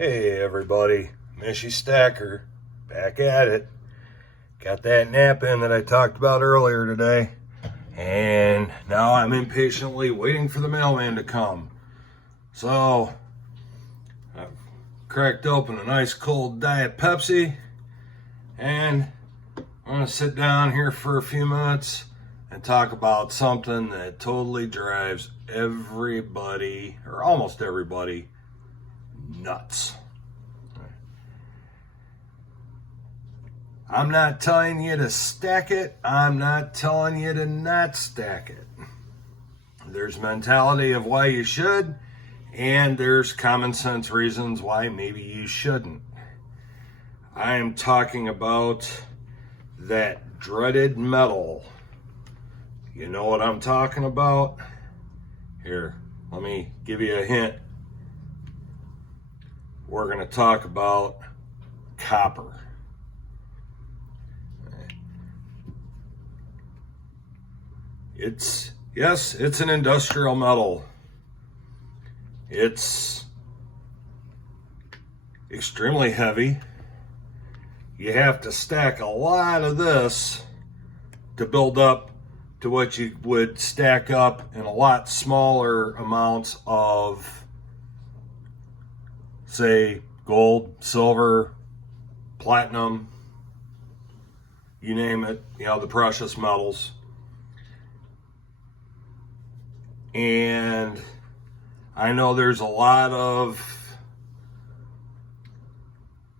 Hey everybody, Mishy Stacker, back at it. Got that nap in that I talked about earlier today, and now I'm impatiently waiting for the mailman to come. So, I've cracked open a nice cold Diet Pepsi, and I'm gonna sit down here for a few minutes and talk about something that totally drives everybody, or almost everybody, nuts. I'm not telling you to stack it. I'm not telling you to not stack it. There's mentality of why you should, and there's common sense reasons why maybe you shouldn't. I am talking about that dreaded metal. You know what I'm talking about? Here, let me give you a hint. We're going to talk about copper. It's an industrial metal. It's extremely heavy. You have to stack a lot of this to build up to what you would stack up in a lot smaller amounts of, say, gold, silver, platinum, you name it, the precious metals. And I know there's a lot of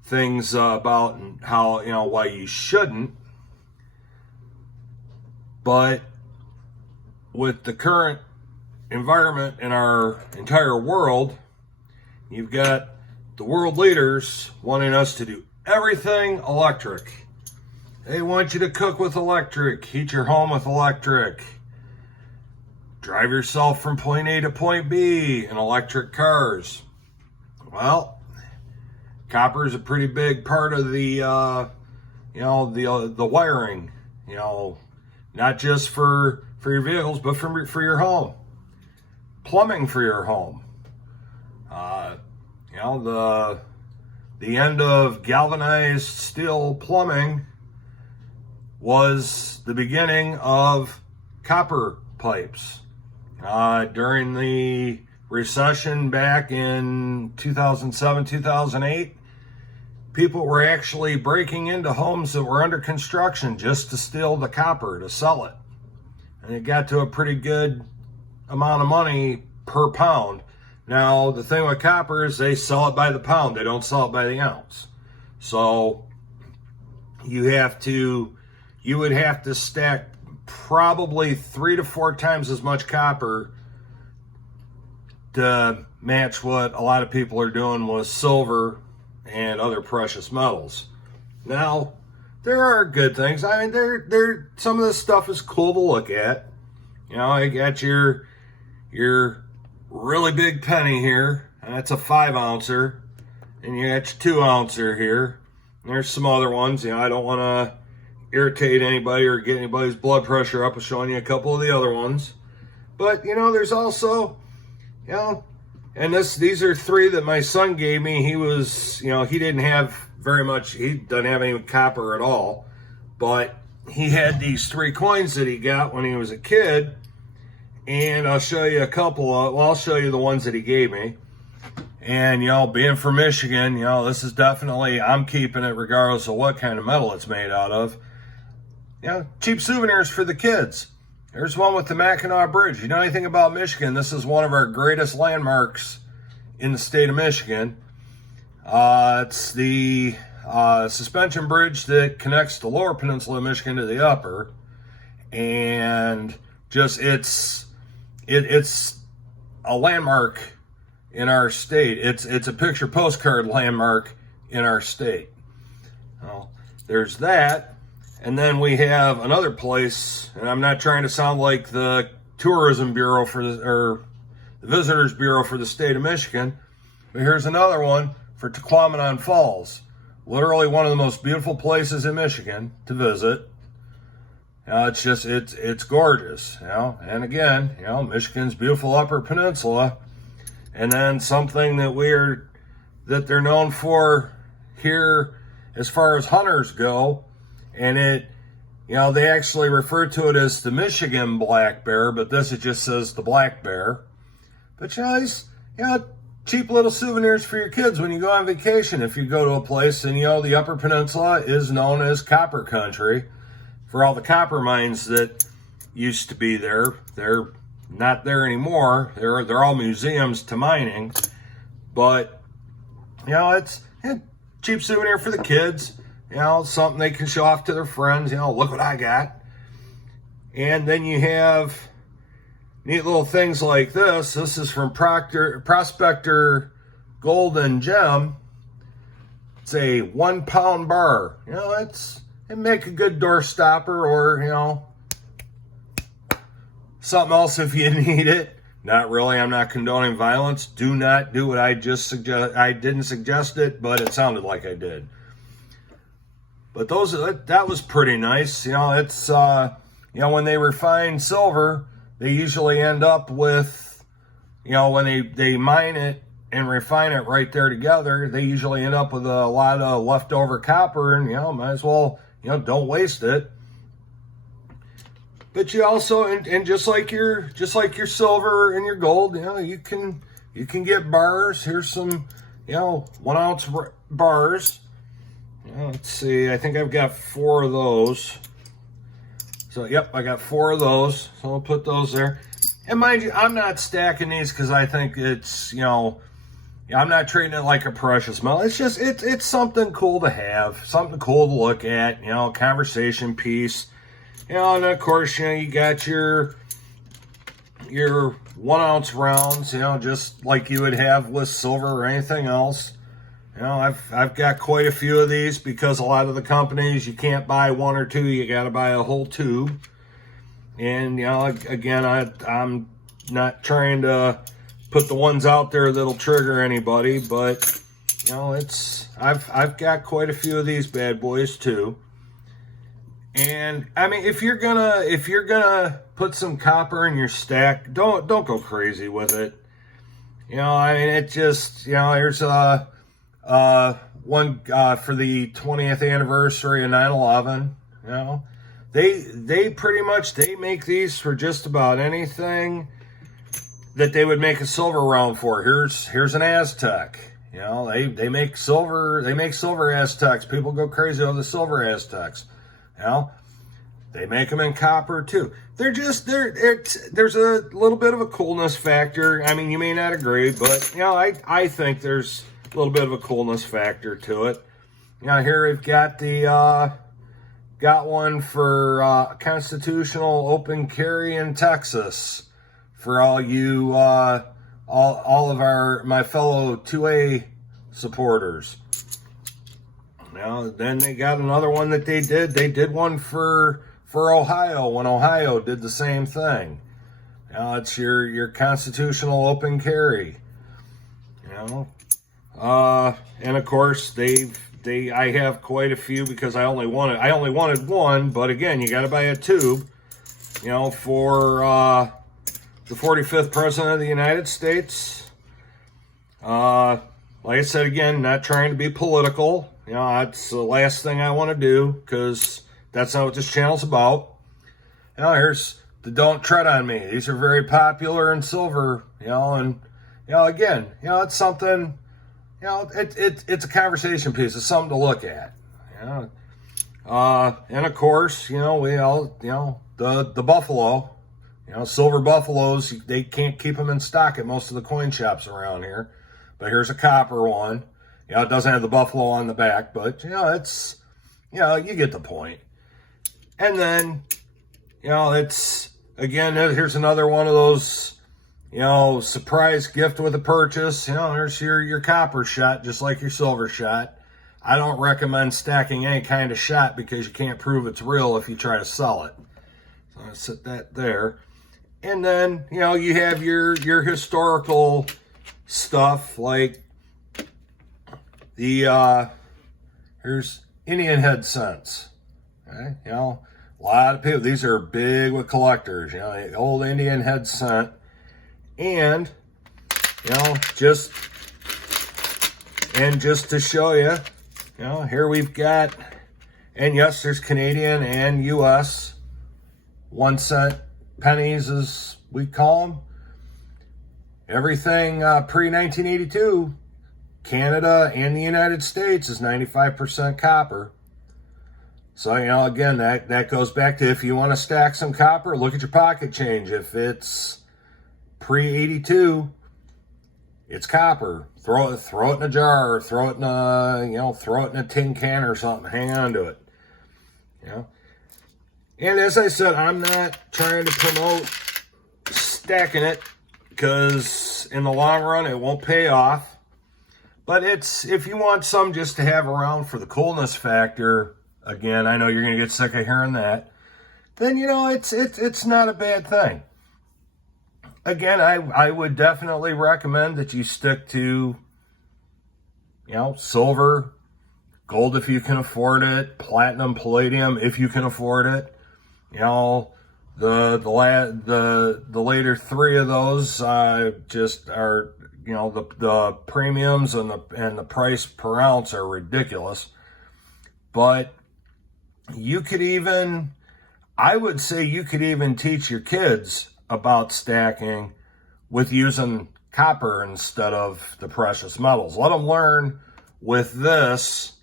things about how, why you shouldn't, but with the current environment in our entire world, you've got the world leaders wanting us to do everything electric. They want you to cook with electric, heat your home with electric, drive yourself from point A to point B in electric cars. Well, copper is a pretty big part of the wiring, not just for your vehicles, but for your home, plumbing for your home. The end of galvanized steel plumbing was the beginning of copper pipes. During the recession back in 2007, 2008, people were actually breaking into homes that were under construction just to steal the copper to sell it. And it got to a pretty good amount of money per pound. Now, the thing with copper is they sell it by the pound. They don't sell it by the ounce. So you would have to stack probably 3 to 4 times as much copper to match what a lot of people are doing with silver and other precious metals. Now, there are good things. I mean, some of this stuff is cool to look at. You got your really big penny here, and that's a 5-ouncer, and you got your 2-ouncer here. And there's some other ones. I don't want to irritate anybody or get anybody's blood pressure up with showing you a couple of the other ones. But, there's also, and these are 3 that my son gave me. He was, he didn't have very much, he doesn't have any copper at all, but he had these 3 coins that he got when he was a kid, and I'll show you a couple of, I'll show you the ones that he gave me. And, being from Michigan, this is definitely, I'm keeping it regardless of what kind of metal it's made out of. Cheap souvenirs for the kids. There's one with the Mackinac Bridge. You know anything about Michigan? This is one of our greatest landmarks in the state of Michigan. It's the suspension bridge that connects the lower peninsula of Michigan to the upper. And just, it's a landmark in our state. It's a picture postcard landmark in our state. Well, there's that. And then we have another place, and I'm not trying to sound like the tourism bureau or the visitors bureau for the state of Michigan, but here's another one for Tequamanon Falls. Literally one of the most beautiful places in Michigan to visit. It's gorgeous, and again, Michigan's beautiful Upper Peninsula. And then something that we're that they're known for here as far as hunters go. And it, you know, they actually refer to it as the Michigan black bear, but this it just says the black bear. But you know, these, you know, cheap little souvenirs for your kids when you go on vacation. If you go to a place, and you know, the Upper Peninsula is known as copper country for all the copper mines that used to be there. They're not there anymore. They're all museums to mining. But you know, it's a cheap souvenir for the kids. You know, something they can show off to their friends. You know, look what I got. And then you have neat little things like this. This is from Prospector Golden Gem. It's a 1 pound bar. You know, it make a good door stopper, or, you know, something else if you need it. Not really. I'm not condoning violence. Do not do what I just suggest. I didn't suggest it, but it sounded like I did. But that was pretty nice. You know, it's you know, when they refine silver, they usually end up with, you know, when they mine it and refine it right there together, they usually end up with a lot of leftover copper, and, you know, might as well, you know, don't waste it. But you also, and just like your silver and your gold, you know, you can get bars. Here's some, you know, 1 ounce bars. You know, let's see, I think I've got 4 of those. So, yep, I got 4 of those. So I'll put those there. And mind you, I'm not stacking these because I think it's, you know, I'm not treating it like a precious metal. It's just, it's something cool to have, something cool to look at, you know, conversation piece. You know, and of course, you know, you got your 1 ounce rounds, you know, just like you would have with silver or anything else. You know, I've got quite a few of these because a lot of the companies, you can't buy 1 or 2, you got to buy a whole tube. And, you know, again, I'm not trying to put the ones out there that'll trigger anybody, but, you know, I've got quite a few of these bad boys too. And I mean, if you're gonna put some copper in your stack, don't go crazy with it. You know, I mean, it just, you know, here's one for the 20th anniversary of 9/11. You know, they pretty much, they make these for just about anything that they would make a silver round for. Here's an Aztec. You know, they make silver Aztecs. People go crazy over the silver Aztecs. You know, they make them in copper too. There's a little bit of a coolness factor. I mean, you may not agree, but, you know, I think there's a little bit of a coolness factor to it. You know, here we've got got one for constitutional open carry in Texas for all you all of my fellow 2A supporters. Now, then they got another one that they did. They did one for Ohio when Ohio did the same thing. Now, it's your constitutional open carry. You know, and of course I have quite a few because I only wanted one. But again, you got to buy a tube. You know, for the 45th president of the United States. Like I said, again, not trying to be political. You know, that's the last thing I want to do because that's not what this channel's about. You know, here's the Don't Tread on Me. These are very popular in silver, you know, and, you know, again, you know, it's something, you know, it's a conversation piece. It's something to look at, you know. And of course, you know, we all, you know, the buffalo, you know, silver buffaloes, they can't keep them in stock at most of the coin shops around here. But here's a copper one. You know, it doesn't have the buffalo on the back, but, you know, it's, you know, you get the point. And then, you know, it's, again, here's another one of those, you know, surprise gift with a purchase. You know, there's your copper shot, just like your silver shot. I don't recommend stacking any kind of shot because you can't prove it's real if you try to sell it. So I'm going to set that there. And then, you know, you have your historical stuff like here's Indian head cents. Okay, you know, a lot of people, these are big with collectors, you know, the old Indian head cent. And, you know, just And just to show you, here we've got, and yes, there's Canadian and US 1 cent pennies, as we call them. Everything pre-1982, Canada and the United States is 95% copper. So, again, that goes back to, if you want to stack some copper, look at your pocket change. If it's pre-82, it's copper. Throw it in a jar, or throw it in a tin can or something. Hang on to it. And as I said, I'm not trying to promote stacking it, because in the long run it won't pay off. But if you want some just to have around for the coolness factor, again, I know you're going to get sick of hearing that, then it's not a bad thing. Again, I would definitely recommend that you stick to silver, gold if you can afford it, platinum, palladium if you can afford it. The later three of those just are, the premiums and the price per ounce are ridiculous. But I would say you could even teach your kids about stacking with using copper instead of the precious metals. Let them learn with this,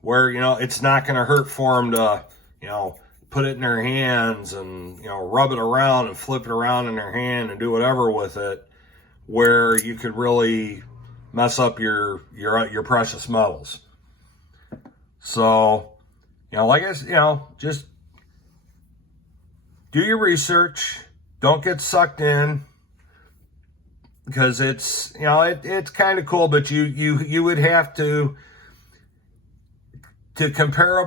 where it's not going to hurt for them to put it in their hands and rub it around and flip it around in their hand and do whatever with it, where you could really mess up your precious metals. So like I said, just do your research. Don't get sucked in, because it's it's kind of cool, but you would have to compare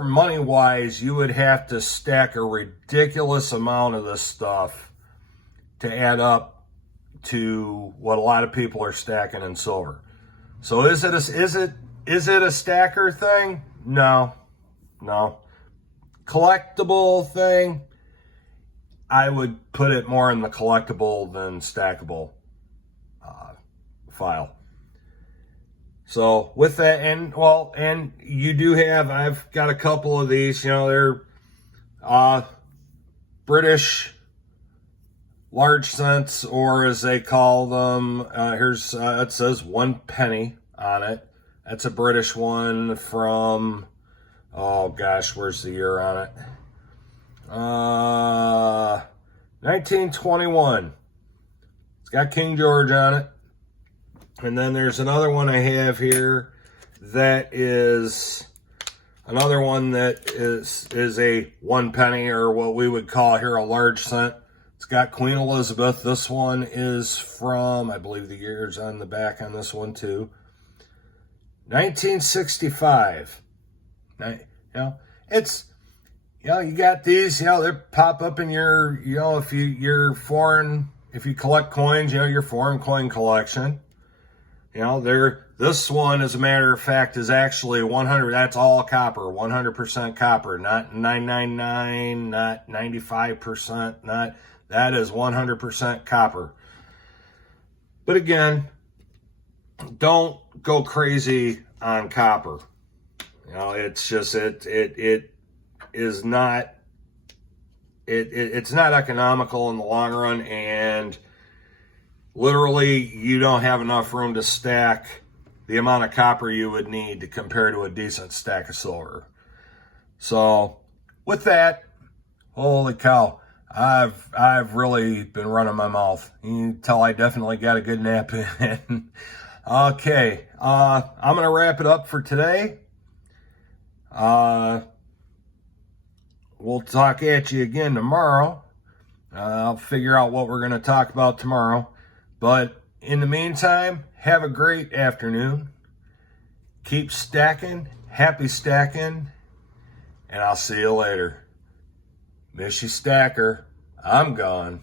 money wise. You would have to stack a ridiculous amount of this stuff to add up to what a lot of people are stacking in silver. So is it a stacker thing? No. Collectible thing, I would put it more in the collectible than stackable file. So with that, and you do have, I've got a couple of these, they're British large cents, or as they call them, here's, it says 1 penny on it. That's a British one from, oh gosh, where's the year on it? 1921. It's got King George on it. And then there's another one I have here that is another one that is a 1 penny, or what we would call here a large cent. It's got Queen Elizabeth. This one is from, I believe the year's on the back on this one too, 1965. It's, you got these, they pop up in your, if you collect coins, your foreign coin collection. This one, as a matter of fact, is actually 100. That's all copper, 100% copper, not 999, not 95%, that is 100% copper. But again, don't go crazy on copper. It's just, it is not, it's not economical in the long run, and literally you don't have enough room to stack the amount of copper you would need to compare to a decent stack of silver. So with that, holy cow, I've really been running my mouth. You can tell I definitely got a good nap in. Okay, I'm gonna wrap it up for today. We'll talk at you again tomorrow. I'll figure out what we're going to talk about tomorrow. But in the meantime, have a great afternoon. Keep stacking. Happy stacking. And I'll see you later. Miss you, stacker. I'm gone.